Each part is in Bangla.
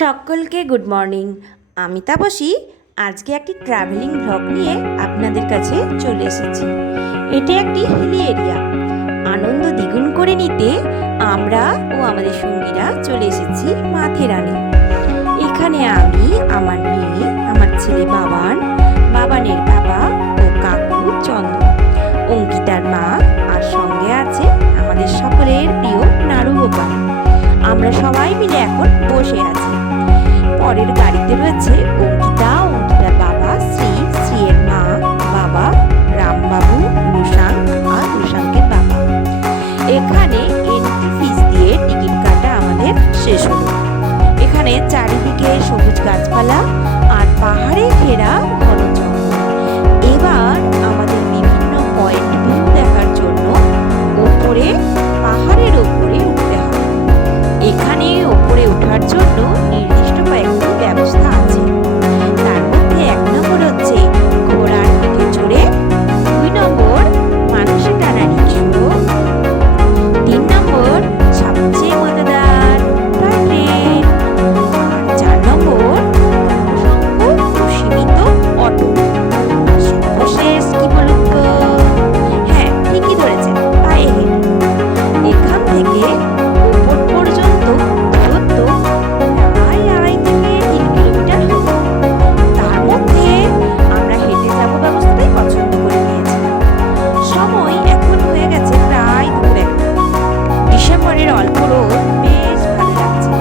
সকলকে গুড মর্নিং। আমি তাপসী আজকে একটি ট্রাভেলিং ব্লগ নিয়ে আপনাদের কাছে চলে এসেছি। এটি একটি হিলি এরিয়া। আনন্দ দ্বিগুণ করে নিতে আমরা ও আমাদের সঙ্গীরা চলে এসেছি মাথেরানে। এখানে আমি, আমার মেয়ে, আমার ছেলে বাবান, বাবানের বাবা ও কাকু চন্দন, অঙ্কিতার মা, আর সঙ্গে আছে আমাদের সকলের প্রিয় নাড়ু গোপাল। আমরা সবাই মিলে এখন বসে আছি। পরের গাড়িতে রয়েছে অঙ্কিতার বাবা শ্রীর মা, বাবা রামবাবু, রুশাং আর রুশাঙ্কের বাবা। এখানে এন্ট্রি ফিস দিয়ে টিকিট কাটা আমাদের শেষ হলো। এখানে চারিদিকে সবুজ গাছপালা আর পাহাড়ে ঘেরা ঘন জঙ্গল। এবার আমাদের বিভিন্ন পয়েন্ট ভিউ দেখার জন্য ওপরে পাহাড়ের ওপরে উঠতে হবে। এখানে ওপরে ওঠার জন্য নির্দিষ্ট কয়েকটি ব্যবস্থা আছে। তার মধ্যে 1 নম্বর হচ্ছে ঘোড়ার পিঠে চড়ে, 2 নম্বর মানুষের টানা রিকশো, 3 নম্বর সবচেয়ে মজাদার টয় ট্রেন, আর 4 নম্বর সীমিত অটো। সর্বশেষ কি বলুন তো? হ্যাঁ, ঠিকই ধরেছেন, পায়ে হেঁটে। এখান থেকে উপর পর্যন্ত দূরত্ব প্রায় 2.5 থেকে 3 কিলোমিটার হবে। তার মধ্যে আমরা হেঁটে যাবো ব্যবস্থাটাই পছন্দ করে নিয়েছিলাম। সময় এখন হয়ে গেছে প্রায় দুপুর 1টা। ডিসেম্বরের অল্প রোদ বেশ ভালো লাগছে।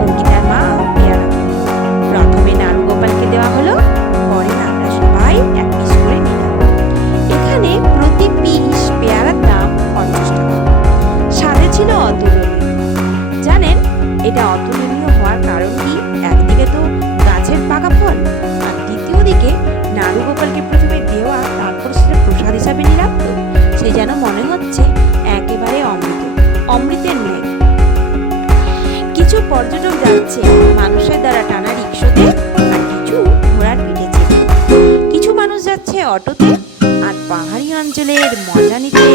অঙ্কিতার মা পেয়ারা দিল। প্রথমে নাড়ু গোপালকে দেওয়া হলো, পরে আমরা সবাই 1 পিস করে নিলাম। এখানে প্রতি পিস পেয়ারার দাম 50 টাকা। স্বাদে ছিল অতুলনীয়। জানেন এটা অতুলনীয় হওয়ার কারণ কি? একদিকে তো গাছের পাকা ফল, আর দ্বিতীয় দিকে নাড়ু গোপালকে প্রথমে দেওয়া, তারপর সেটা প্রসাদ হিসাবে নিলাম, তো সে যেন মনে হচ্ছে একেবারে অমৃতের ন্যায়। কিছু পর্যটক যাচ্ছে মানুষের দ্বারা টানা রিকশোতে, আর কিছু ঘোড়ার পিঠে চেপে। কিছু মানুষ যাচ্ছে অটোতে। আর পাহাড়ি অঞ্চলের মজা নিতে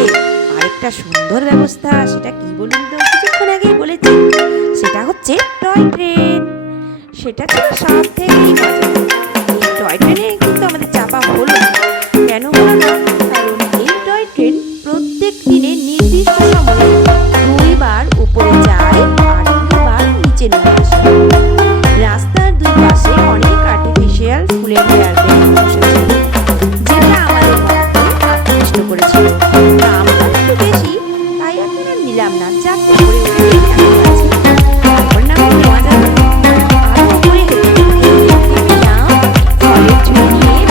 আরেকটা সুন্দর ব্যবস্থা, সেটা কি বলুন তো? কিছুক্ষণ আগেই বলেছি, সেটা হচ্ছে টয় ট্রেন। সেটা ছিল সব থেকেই মজা। এই টয় ট্রেনে কিন্তু আমাদের চাপা হলো না। কেন হলো না? কারণ এই টয় ট্রেন প্রত্যেক দিনে নির্দিষ্ট সময়ে 2 বার উপরে যায় আর 2 বার নিচে নেমে আসে। রাস্তার 2 পাশে অনেক আর্টিফিশিয়াল ফুলের গার্ডেন বসেছে, যেটা আমাদের মনকে আকৃষ্ট করেছিল। দামটা একটু বেশি, তাই এখন আর নিলাম না। যাক, উপরে উঠে কেমন আছে, তারপর না হয় নেওয়া যাবে। আরো উপরে পেলাম ফলের ঝুড়ি নিয়ে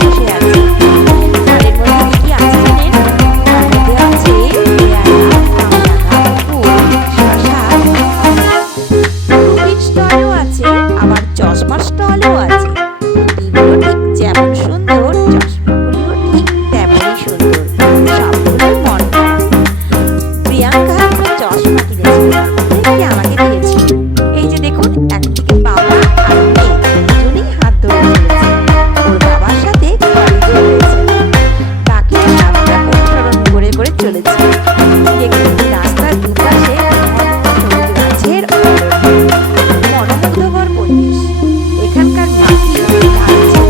বসে আছে। ফলের মধ্যে কি আছে জানেন? তার মধ্যে আছে পেয়ারা, কামরাঙা, কুল, শসা, টুপির স্টলও আছে, আবার চশমার স্টলও আছে। টুপিগুলো ঠিক যেমন সুন্দর, চশমাগুলিও ঠিক তেমনই সুন্দর। সবগুলোর মন খারাপ। প্রিয়াঙ্কা একটা চশমা কিনেছিল, দেখে আমাকে দিয়েছিল। এই যে দেখুন, একদিকে বাবা আর মেয়ে দুজনেই হাত ধরে চলেছে। ওর বাবার সাথে করিডোর রয়েছে, বাকিরা আমরা অনুসরণ করে করে চলেছি। দেখুন, রাস্তার দুপাশে সবুজ গাছের মনোমুগ্ধকর পরিবেশ। এখানকার মাটি লাগছে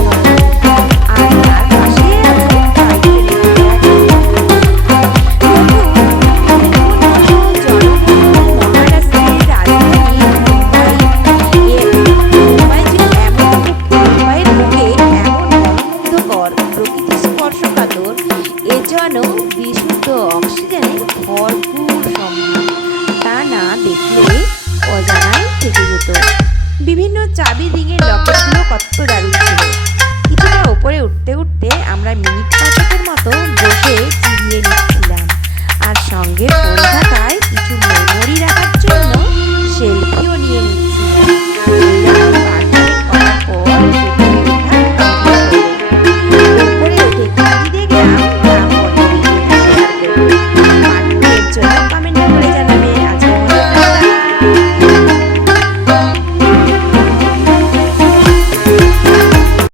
আর তার পাশে আছে টয় ট্রেনের ট্র্যাক। মহারাষ্ট্রের রাজধানী মুম্বাইয়ের বুকে এমন মনোমুগ্ধকর, প্রকৃতি স্পর্শকাতর, এ যেন বিশুদ্ধ অক্সিজেনের ভরপুর সম্ভার। তা না দেখলে অজানাই থেকে যেত। বিভিন্ন চাবি রিংয়ের লকেটগুলো কত দারুণ